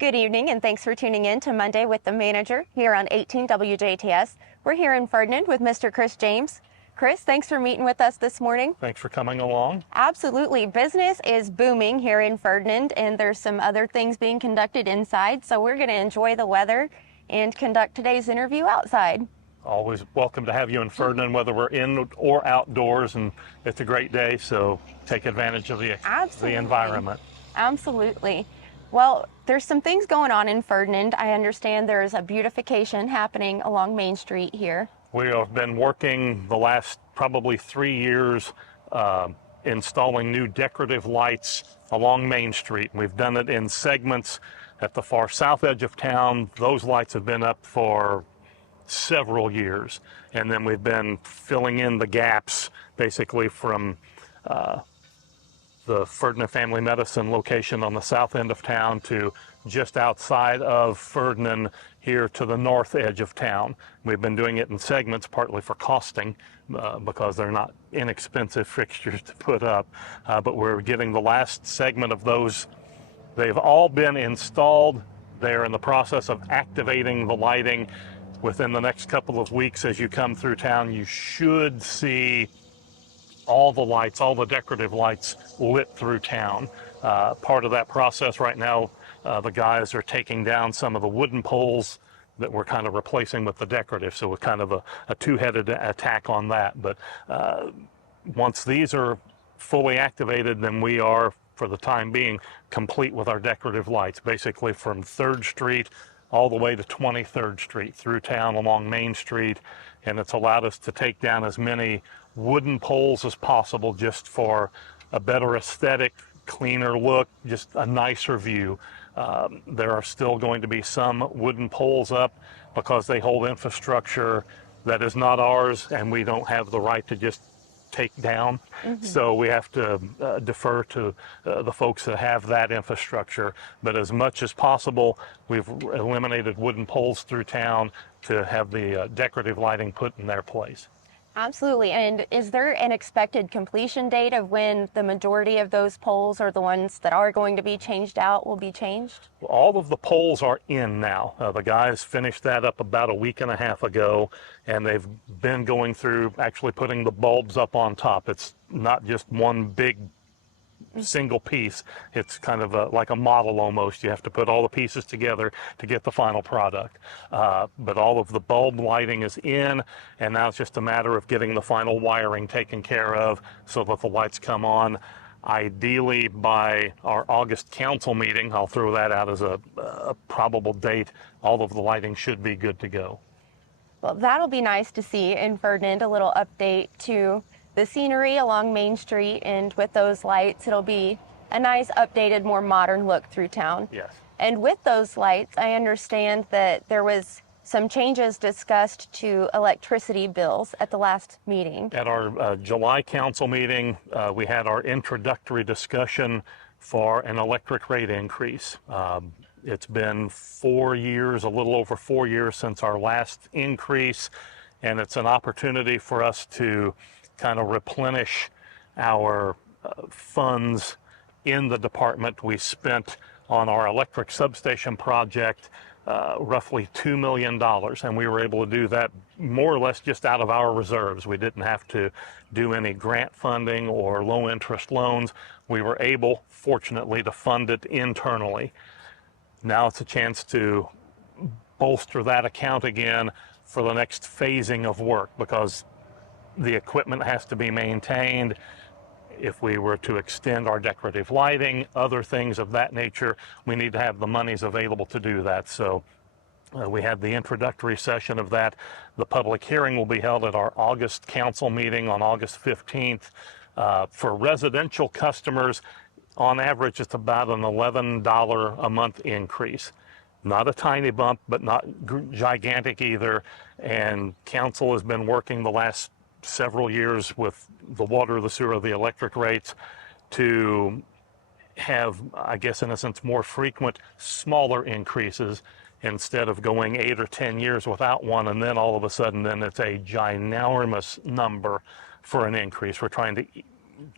Good evening, and thanks for tuning in to Monday with the Manager here on 18 WJTS. We're here in Ferdinand with Mr. Chris James. Chris, thanks for meeting with us this morning. Thanks for coming along. Absolutely. Business is booming here in Ferdinand, and there's some other things being conducted inside, so we're going to enjoy the weather and conduct today's interview outside. Always welcome to have you in Ferdinand, whether we're in or outdoors, and it's a great day, so take advantage of the environment. Absolutely. Well, there's some things going on in Ferdinand. I understand there's a beautification happening along Main Street here. We have been working the last probably 3 years installing new decorative lights along Main Street. We've done it in segments at the far south edge of town. Those lights have been up for several years, and then we've been filling in the gaps basically from the Ferdinand Family Medicine location on the south end of town to just outside of Ferdinand here to the north edge of town. We've been doing it in segments, partly for costing, because they're not inexpensive fixtures to put up, but we're getting the last segment of those. They've all been installed. They're in the process of activating the lighting. Within the next couple of weeks, as you come through town, you should see all the lights, all the decorative lights lit through town. Part of that process right now, the guys are taking down some of the wooden poles that we're kind of replacing with the decorative, so we're kind of a two-headed attack on that. But once these are fully activated, then we are, for the time being, complete with our decorative lights, basically from 3rd Street all the way to 23rd Street through town along Main Street, and it's allowed us to take down as many wooden poles as possible just for a better aesthetic, cleaner look, just a nicer view. There are still going to be some wooden poles up because they hold infrastructure that is not ours, and we don't have the right to just take down. So we have to defer to the folks that have that infrastructure. But as much as possible, we've eliminated wooden poles through town to have the decorative lighting put in their place. Absolutely. And is there an expected completion date of when the majority of those poles, or the ones that are going to be changed out, will be changed? All of the poles are in now. The guys finished that up about a week and a half ago, and they've been going through actually putting the bulbs up on top. It's not just one big single piece. It's kind of like a model almost. You have to put all the pieces together to get the final product. But all of the bulb lighting is in, and now it's just a matter of getting the final wiring taken care of so that the lights come on. Ideally by our August council meeting, I'll throw that out as a probable date, all of the lighting should be good to go. Well, that'll be nice to see in Ferdinand, a little update to the scenery along Main Street, and with those lights, it'll be a nice, updated, more modern look through town. Yes. And with those lights, I understand that there was some changes discussed to electricity bills at the last meeting. At our July council meeting, we had our introductory discussion for an electric rate increase. It's been 4 years, a little over 4 years since our last increase, and it's an opportunity for us to kind of replenish our funds in the department. We spent on our electric substation project roughly $2 million, and we were able to do that more or less just out of our reserves. We didn't have to do any grant funding or low interest loans. We were able, fortunately, to fund it internally. Now it's a chance to bolster that account again for the next phasing of work, because the equipment has to be maintained. If we were to extend our decorative lighting, other things of that nature, we need to have the monies available to do that. So we had the introductory session of that. The public hearing will be held at our August council meeting on August 15th. For residential customers, on average, it's about an $11 a month increase. Not a tiny bump, but not gigantic either. And council has been working the last several years with the water, the sewer, the electric rates to have, I guess in a sense, more frequent, smaller increases instead of going 8 or 10 years without one, and then all of a sudden then it's a ginormous number for an increase. We're trying to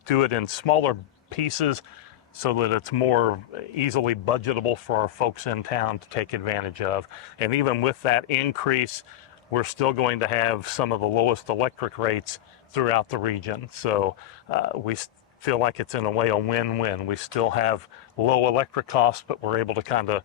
do it in smaller pieces so that it's more easily budgetable for our folks in town to take advantage of. And even with that increase, we're still going to have some of the lowest electric rates throughout the region. So we feel like it's in a way a win-win. We still have low electric costs, but we're able to kind of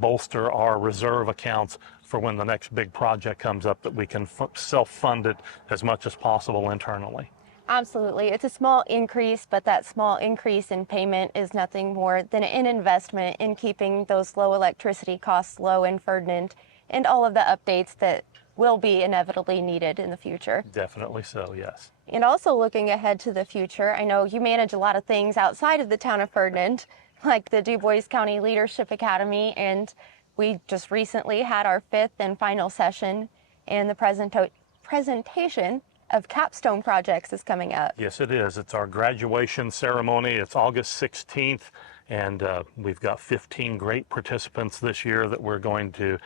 bolster our reserve accounts for when the next big project comes up, that we can self-fund it as much as possible internally. Absolutely. It's a small increase, but that small increase in payment is nothing more than an investment in keeping those low electricity costs low in Ferdinand, and all of the updates that will be inevitably needed in the future. Definitely so, yes. And also looking ahead to the future, I know you manage a lot of things outside of the town of Ferdinand, like the Dubois County Leadership Academy, and we just recently had our 5th and final session, and the presentation of capstone projects is coming up. Yes, it is. It's our graduation ceremony. It's August 16th, and we've got 15 great participants this year that we're going to,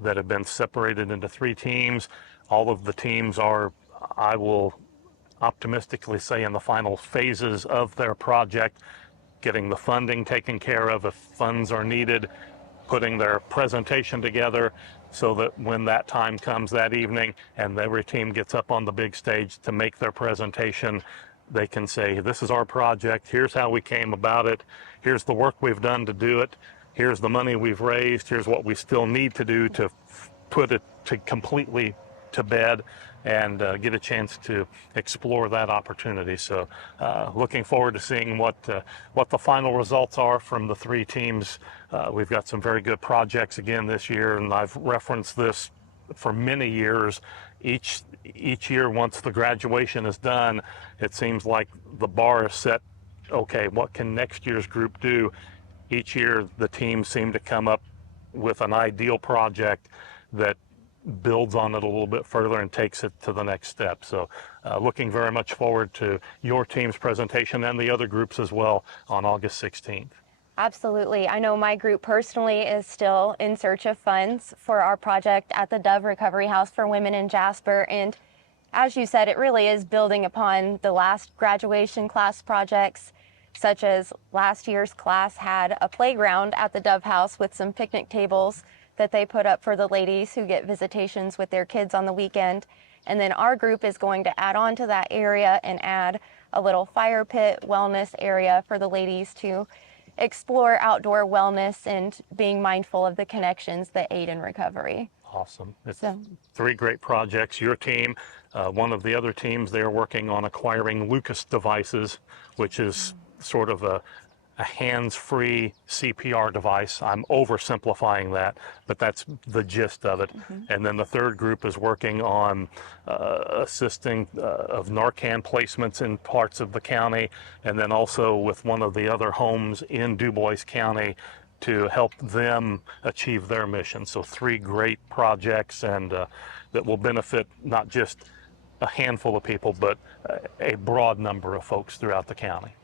that have been separated into 3 teams. All of the teams are, I will optimistically say, in the final phases of their project, getting the funding taken care of if funds are needed, putting their presentation together, so that when that time comes that evening and every team gets up on the big stage to make their presentation, they can say, this is our project, here's how we came about it, here's the work we've done to do it, here's the money we've raised, here's what we still need to do to put it to completely to bed, and get a chance to explore that opportunity. So looking forward to seeing what the final results are from the 3 teams. We've got some very good projects again this year, and I've referenced this for many years. Each year, once the graduation is done, it seems like the bar is set. Okay, what can next year's group do? Each year, the teams seem to come up with an ideal project that builds on it a little bit further and takes it to the next step. So looking very much forward to your team's presentation and the other groups as well on August 16th. Absolutely. I know my group personally is still in search of funds for our project at the Dove Recovery House for Women in Jasper. And as you said, it really is building upon the last graduation class projects, such as last year's class had a playground at the Dove House with some picnic tables that they put up for the ladies who get visitations with their kids on the weekend. And then our group is going to add on to that area and add a little fire pit wellness area for the ladies to explore outdoor wellness and being mindful of the connections that aid in recovery. Awesome. It's 3 great projects. Your team, one of the other teams, they're working on acquiring Lucas devices, which is sort of a hands-free CPR device. I'm oversimplifying that, but that's the gist of it. And then the 3rd group is working on assisting of Narcan placements in parts of the county, and then also with one of the other homes in Dubois County to help them achieve their mission. So 3 great projects, and that will benefit not just a handful of people, but a broad number of folks throughout the county.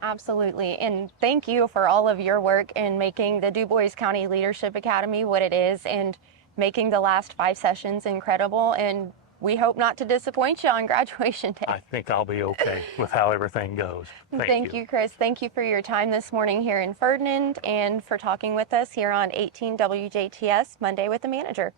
Absolutely. And thank you for all of your work in making the Dubois County Leadership Academy what it is, and making the last 5 sessions incredible. And we hope not to disappoint you on graduation day. I think I'll be okay with how everything goes. Thank you, Chris. Thank you for your time this morning here in Ferdinand, and for talking with us here on 18 WJTS Monday with the Manager.